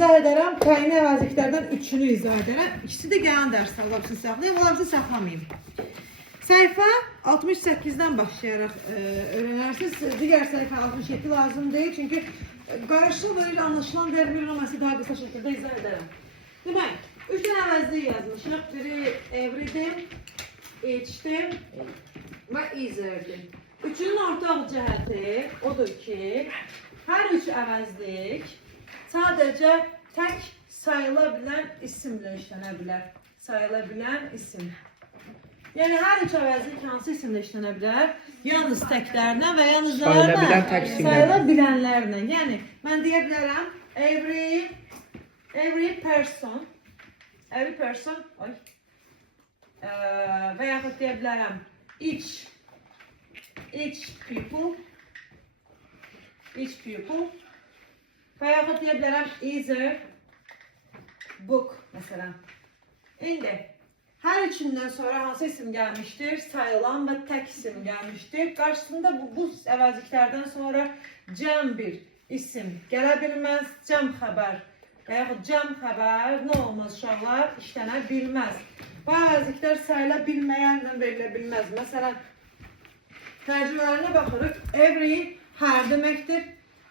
izah edərəm. Təyin əvəzliklərdən üçünü izah edərəm. İkisi də gələn dərsdə olabsın saxlayayım, olabsın saxlamayayım. Səhifə 68-dən başlayaraq öyrənərsiniz. Digər səhifə 67 lazım deyil. Çünki qarışıq böyle anlaşılan vermir, amma sizə daha qısa şəkildə izah edərəm. Demək, 3 dənə əvəzlik yazmışıq. Biri everydim, eachdim və easerdim. Üçünün ortaq cəhəti odur ki, hər üç əvəzlik sadəcə tək sayıla bilən isimlə işlənə bilər. Sayıla bilən isim. Yəni hər üç əvəzlik hansı isimlə işlənə bilər? Yalnız təklərlə və yalnız sayıla bilənlərlə. Yəni mən deyə bilərəm every person və yaxud deyə bilərəm each pupil və yaxud deyə bilərəm either book məsələn. İndi hər üçündən sonra hansı isim gəlmişdir? Sayılan və tək isim gəlmişdir. Qarşısında bu əvəzliklərdən sonra cəm bir isim gələ bilməz. Cəm xəbər və yaxud cəm xəbər nə olmaz uşaqlar? İşlənə bilməz. Bu əvəzliklər sayıla bilməyənlə verilə bilməz. Məsələn, tərcümələrinə baxırıq. Every hər deməkdir.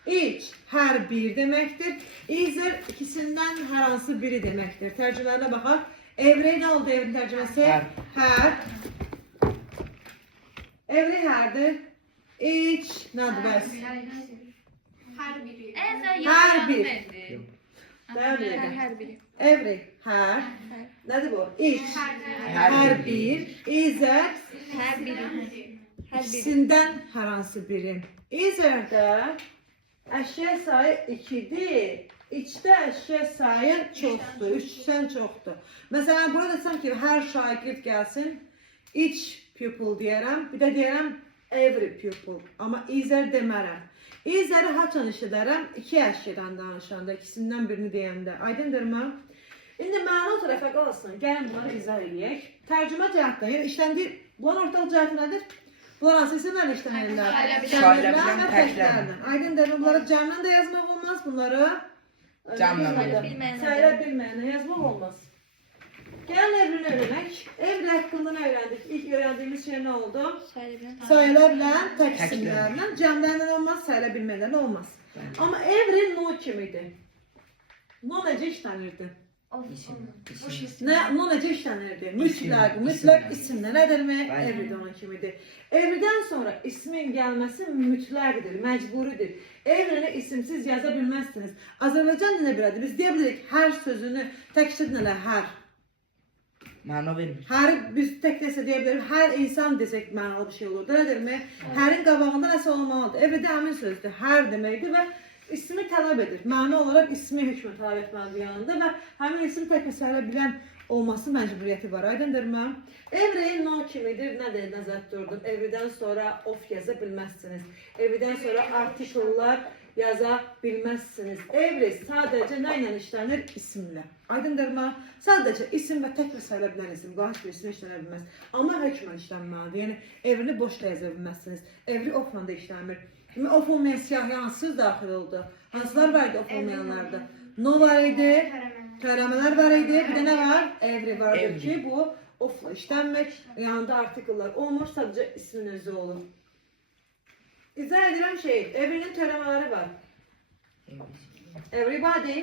Each hər bir deməkdir. Either ikisindən hər hansı biri deməkdir. Tərcümələrinə baxaq. Every nə oldu evrin tərcüməsi? Hər. Every hərdir. Each nədir bəs? Hər biri. Hər bir. Hər biri. Every hər. Nədir bu? Each hər bir. Either Hər biri. ikisindən hər hansı biri. Either'də əşya sayı 2'dir. İçdə əşya sayı çoxdur, 3'dən çoxdur. Məsələn, burada desəm ki, hər şagird gəlsin, each pupil deyərəm, bir də deyərəm every pupil. Amma either demərəm. Either'i haçan işlədərəm? 2 əşyadan danışanda, ikisindən birini deyəndə. Aydındırmı? İndi məna o tərəfə qalsın. Gəlin bunları izah edək. Tərcümə cəhətdən, yəni işləndiyi, bunun ortaq cəhəti nədir? Bunlar hansı isimlərlə işlənirlər? Cəmlərlə və təklərlə. Aydındırmı? Bunları cəmlə də yazmaq olmaz, bunları sayıla bilməyənə yazmaq olmaz. Gəlin evrini öyrənək. Evri haqqında nə öyrəndik? İlk öyrəndiyimiz şey nə oldu? Sayıla bilən tək isimlərlə, cəmlərlə olmaz, sayıla bilməyənlərlə olmaz. Amma evri no kimidir. No necə işlənirdi? No necə işlənirdi? Mütləq isimlə nədirmi? Evri də onun kimidir. Evridən sonra ismin gəlməsi mütləqdir, məcburidir. Evrini isimsiz yaza bilməzsiniz. Azərbaycan dilinə belədir. Biz deyə bilirik hər sözünü təkcə dinlə hər. Məna vermir. Hər biz tək nəsə deyə bilirik. Hər insan desək mənalı bir şey olur. Nədirmi? Hərin qabağında nəsə olmalıdır. Evridə həmin sözdür. Hər deməkdir və ismi tələb edir. Məna olaraq ismi hökmü tələb etməlidir yanında və həmin ismi tək məsələ bilən olması məcburiyyəti var. Aydındırmı? Evri no kimidir, nədir nəzərdə tutulur? Evridən sonra of yaza bilməzsiniz. Evridən sonra artikellər yaza bilməzsiniz. Evri sadəcə nə ilə işlənir? İsimlə. Aydındırmı? Sadəcə isim və tək bir sayıla bilən isim. Qaç bir isim işlənə bilməz. Amma hökmən işlənməlidir. Yəni evrini boşda yaza bilməzsiniz. Evri ofla da işlənmir. Kimi of olmayan siyahıya hansız daxil oldu? Hansılar var idi of olmayanlarda? No var idi. Tərəmələr var idi. Bir də nə var? Evri vardır ki, bu ofla işlənmək. Yanında artikellər olmur, sadəcə ismin özü olur. İzah edirəm şey, evrinin tərəmələri var. Everybody.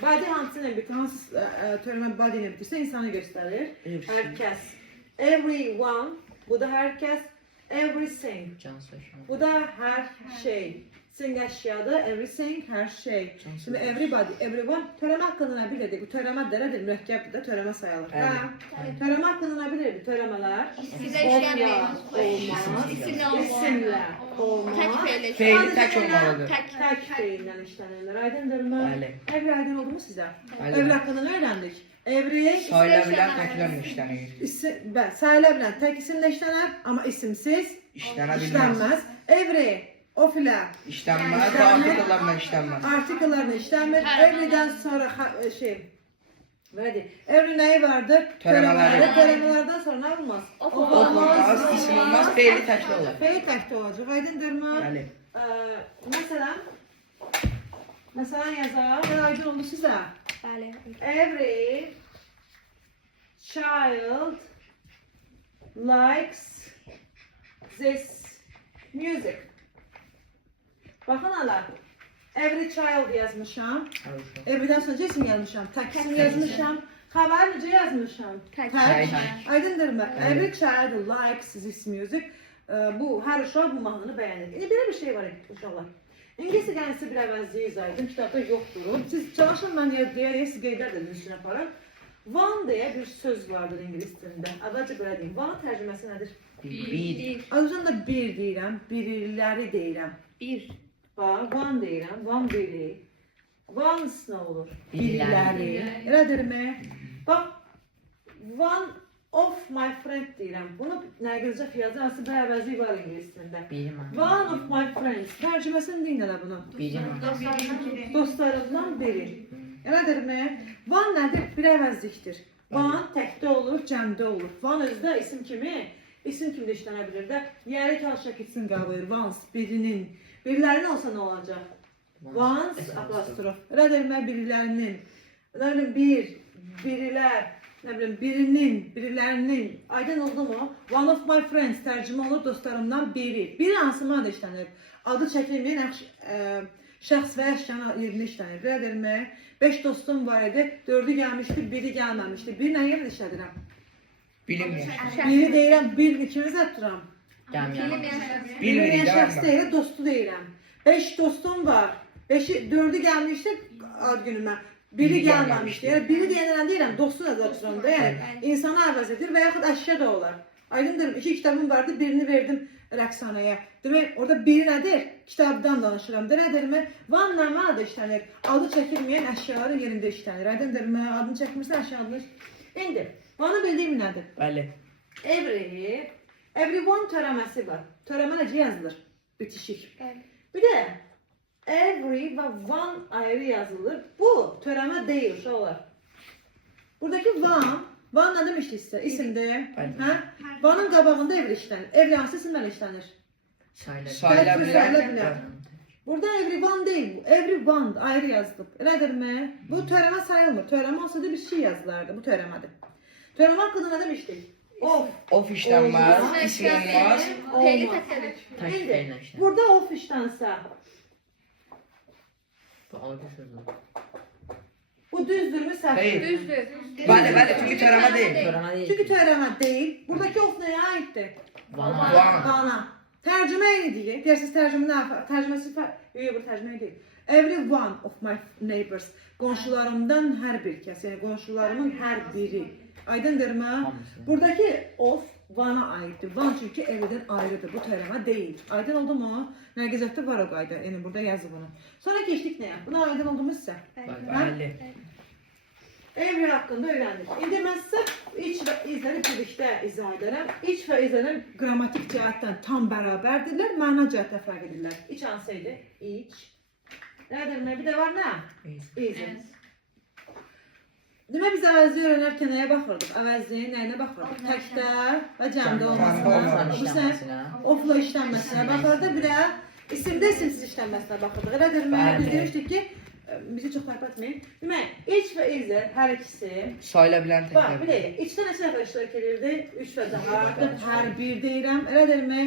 Body hansı ilə bitir? Hansı tərəmə body ilə bitirsə insanı göstərir. Hər kəs. Everyone. Bu da hər kəs. Everything. Bu da hər şey. Sing əşyadır, everything, hər şey. Şimdi everybody, everyone, törəmə haqqında nə bilirdik? Bu törəmə dərədir, mürəkkəbdir də törəmə sayılır. Törəmə haqqında nə bilirdik? Törəmələr olmaz, isimlər olmaz. Feil tək olmalıdır. Tək feillə işlənirlər, aydındırmı? Evri aydın oldu mu sizə? Evri haqqında nə öyrəndik? Evri sayıla bilən təklərlə işlənir. Sayıla bilən tək isimlə işlənər, amma isimsiz işlənməz. Evri of ilə işlənməz və artikellərlə işlənməz. Artikellərlə işlənmir. Evridən sonra evri nəyi vardır? Törəmələri. Törəmələrdən sonra nə olmaz? Of olmaz, isim olmaz, feili təkdə olur. Feil təkdə olacaq, aydındırmı? Bəli. Məsələn, Mesela yazar, ne aydın oldu sizə? Bəli. Every child likes this music. Bakın hala. Every child yazmışam. Every'den sonra isim yazmışam. Tek isim yazmışam. Haber necə yazmışam? Tek. Aydındır mı? Every child likes this music. Bu her uşaq bu mahnını bəyənir. İndi belə bir şey var uşaqlar. İngiliscə gəlsə bir əvəzliyi izah edim. Kitabda yoxdur. Siz çalışın, mən deyərək siz qeyd edin üstünə aparaq. One deyə bir söz vardır ingilis dilində. Əvvəlcə belə deyim. One tərcüməsi nədir? Bir. Azcan da bir deyirəm, biriləri deyirəm. Bir. Bax, one deyirəm, one biri. Ones nə olur? Biriləri. Elədirmi? Bax, one of my friend deyirəm. Bunu nə gələcək yazarsa bir əvəzlik var ingilis dilində. One of my friends. Tərcüməsini deyin elə bunu. Dostlarımdan biri. Elədirmi? One nədir? Bir əvəzlikdir. One təkdə olur, cəmdə olur. One özdə isim kimi də işlənə bilir də. Yəri çalışaq etsin qabır. Ones, birinin. Birilərinin olsa nə olacaq? Ones, apostrof. Elədirmi? Birilərinin. Elədirmi? Bir, birilər. Nə bilim, birinin, birilərinin. Aydın oldu mu? One of my friends tərcümə olur dostlarımdan biri. Biri hansı mədə işlənir? Adı çəkilməyən şəxs və əşyanın yerində işlənir. Elədirmi? 5 dostum var idi, 4'ü gəlmişdi, biri gəlməmişdi. Bir nə yerdə işlədirəm? Bilinməyən. Biri deyirəm, bir ikimiz əturam. Bilməyən Şəxs deyirəm, dostu deyirəm. 5 dostum var. 4'ü gəlmişdi ad günümə. Biri gəlməmişdi. Yəni biri deyənə deyirəm, dostu da əturam da. Yəni insana əvəz edir və yaxud əşya da olar. Aydındır, 2 kitabım vardı, birini verdim Rəqsanəyə. Demək, orada biri nədir? Kitabdan danışıram. Nədirmi? Van nə mənada işlənir? Adı çəkilməyən əşyaların yerində işlənir. Aydındırmı? Adını çəkmirsən əşyaların. İndi, vanı bildiyim nədir? Bəli. Everyone törəməsi var. Törəmə necə yazılır? Bitişik. Bir də every və one ayrı yazılır. Bu törəmə deyil uşaqlar. Buradakı van nə demişdiksə? İsimdir. Hə? Vanın qabağında every işlənir. Every hansı isimlə işlənir? Sayıla bilər. Burada everyone değil bu. Everyone ayrı yazılıb. Elədirmi? Bu törəmə sayılmır. Törəmə olsa da bir şey yazılardı. Bu törəmədir. Törəmə haqqında nə demişdik? Of işlənməz, isim olmaz. İndi, burada of işlənsə, bu düzdürmü səhvdir? Hayır. Bəli, çünki tərəmə deyil. Çünki törəmə deyil. Buradakı of nəyə aiddir? Vana. Tərcümə edilir. Deyirsiniz tərcüməsi yox, bu tərcümə deyil. Every one of my neighbors. Qonşularımdan hər bir kəs, yəni qonşularımın hər biri. Aydındırmı? Buradakı of vana aiddir. Van çünki evdən ayrıdır. Bu tərəmə deyil. Aydın oldu mu? Nəqizətdə var o qayda. Yəni burada yazıb bunu. Sonra keçdik nəyə? Buna aydın oldu mu sizə? Bəli. Every haqqında öyrəndik. İndi mən sizə iç və izləri birlikdə izah edərəm. İç və izlərin qrammatik cəhətdən tam bərabərdirlər, məna cəhətdən fərq edirlər. İç hansıydı? İç. Nədir? Bir də var nə? İzin. Demək biz əvəzliyi öyrənərkən nəyə baxırdıq? Əvəzliyin nəyinə baxırdıq? Təkdə və cəmdə olmasına. Ofla işlənməsinə baxırdıq. Bir də isimdə isimsiz işlənməsinə baxırdıq. Elədir mi? Biz demişdik ki, bizi çox tərpət etməyin. Demək, iç və izlər hər ikisi. Sayıla bilən Bax, təklər. bir dəqiqə. İçdə neçə nəfər iştirak edirdi? 3 və daha artıq hər bir deyirəm. Elədir mi?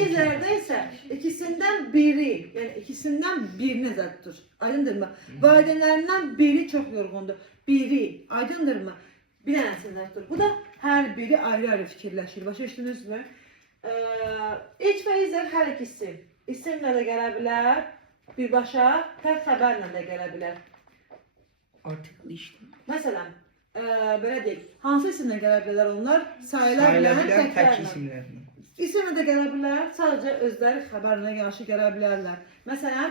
İzlərdə isə ikisindən biri, yəni ikisindən birini zəddir. Aydındırmı? Valideynlərindən biri çox yorğundur. Biri, aydındırmı? Bir dənəsi zəddir. Bu da hər biri ayrı-ayrı fikirləşir. Başa düşdünüzmü? İç və izlər hər ikisi. İsimlə də gələ bilər. Birbaşa tək xəbərlə də gələ bilər. Artikel işləm. Məsələn, belə deyək, hansı isimlə gələ bilər onlar? Sayıla bilən tək təklərlə. isimlərlə. İsimlə də gələ bilər, sadəcə özləri xəbərlə qarşı gələ bilərlər. Məsələn,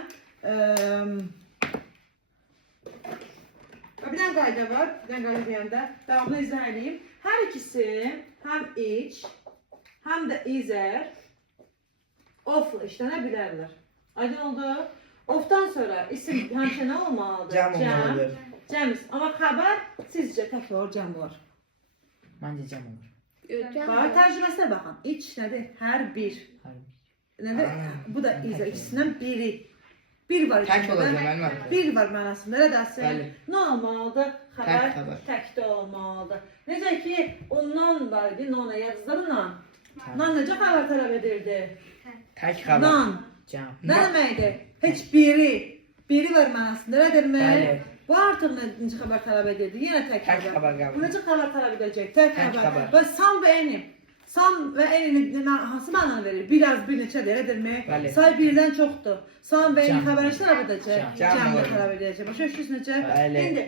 bir dənə qayda var, bir dənə qayda deyəndə, davamlı izah edeyim. Hər ikisi, həm iç, həm də izər, ofla işlənə bilərlər. Aydın oldu? Ofdan sonra isim həmişə nə olmalıdır? Cəm olmalıdır. Cəmiz. Amma xəbər sizcə tək olur, cəm olur. Məncə cəm olur. Bax, tərcüməsinə baxın. İç nədir? Hər bir. Nədir? Bu da izah. İkisindən biri. Bir var Tək içində. olacaq mənim adım. Bir var mənasında. Elə dəsin. Bəli. Nə olmalıdır? Xəbər Tək xəbər. təkdə olmalıdır. Necə ki, ondan var idi, nona yazılır nan. Nan necə xəbər tələb edirdi? Tək xəbər. Nan. Cəm. Nə deməkdir? Heç biri. Biri var mənasında. Elə deyirmi? Bəli. Bu artıq necə xəbər tələb edirdi? Yenə tək Tək xəbər. xəbər qəbul. Bu necə xəbər tələb edəcək? Tək Tək xəbər. xəbər. Və sam və eni. Sam və eni hansı məna verir? Biraz bir neçədir, elədirmi? Bəli. Say birdən çoxdur. Sam və eni Cəm. xəbər tələb edəcək. Cəm. Cəm də Cəm. tələb edəcək. Başa düşürsünüz necə? Bəli. İndi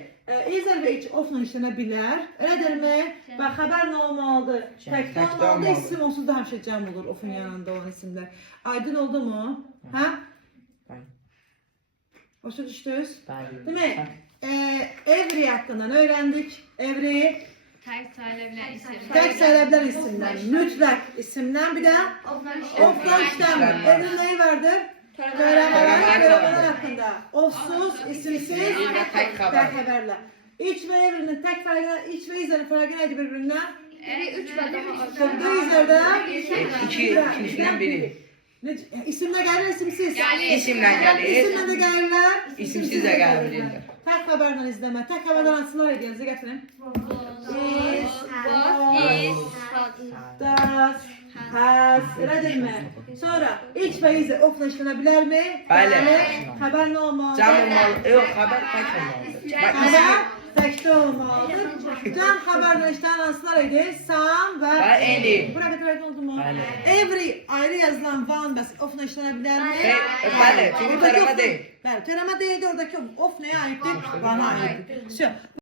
izər və iç ofla işlənə bilər. Elədirmi? Və xəbər nə olmalıdır? Cəm. Təkdə Təkdə olmalıdır. olmalıdır. İsim onsuz da həmişə cəm olur ofun yanında olan isimlər. Aydın oldu mu? Hə? Bəli. Başa düşdünüz? Bəli. Demək, Every haqqından öyrəndik. Every Tək sayılabilen isim. tək sayılabilen isimdən, mütləq isimdən, bir də ofla işləmir. Every neyi vardır? Törəmələr haqqında. Ofsuz, isimsiz, Tək xəbər. tək xəbərlə. İç və Every'nin tək fərqi, iç və izlərin fərqi nədir bir-birindən? 3 ve daha az. Çoxda izlərdə İkisindən biri. İsimlə gəlir, isimsiz. İsimlə gəlir. İsimlə də gəlirlər. İsimsiz də gəlir bilirlər. Tək xəbərlə izləmə. Tək xəbərdən hansılar ediyinizi gətirin. Das, has, elədirmi? Sonra iç və izlə ofla işlənə bilərmi? Bəli. Xəbər nə olmalıdır? Cəm olmalı. Yox, xəbər tək olmalıdır. Xəbər təkdə olmalıdır. Cəm xəbərlə işlənən hansılar idi? Sam və Və eni. Bura qədər aydın oldu mu? Bəli. Every ayrı yazılan van bəs ofla işlənə bilərmi? Bəli, çünki tərəmə deyil. Bəli, tərəmə deyildi, oradakı of nəyə aiddir? Vana aiddir.